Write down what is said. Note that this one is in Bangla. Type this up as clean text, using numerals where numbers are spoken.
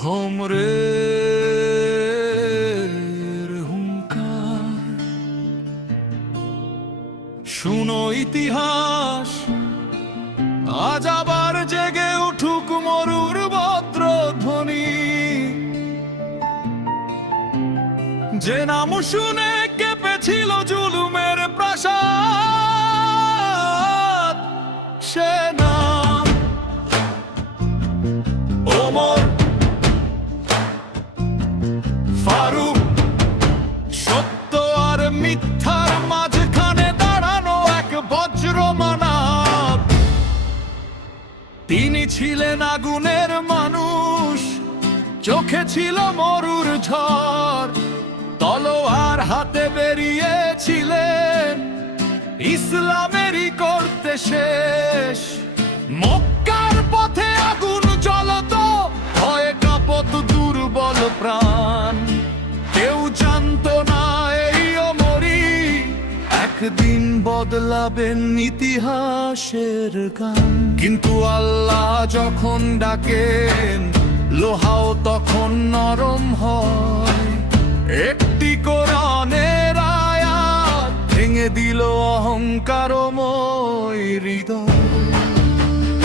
হোমরে হুঙ্কার শুনো ইতিহাস, আজ আবার জেগে উঠুক মরুর বদ্র ধ্বনি। যে নাম শুনে কেঁপেছিল জুলুমের প্রাসাদ, সে নাম ওমর ফারুক। সত্য আর মিথ্যার মাঝখানে দাঁড়ানো এক বজ্র মানব। তিনি ছিলেন আগুনের মানুষ, চোখে ছিল মরুর ঝড়, তলোয়ার হাতে বেরিয়েছিলেন ইসলামেরই করতে শেষ। মক্কার পথে আগুন জ্বলত, ভয়ে কাঁপত দুর্বল প্রাণ। কেউ জানতো না এই ওমরই একদিন বদলাবেন ইতিহাসের গান। কিন্তু আল্লাহ যখন ডাকেন, লোহাও তখন নরম হয়। একটি কোরআনের আয়াত ভেঙে দিল অহংকারময় হৃদয়।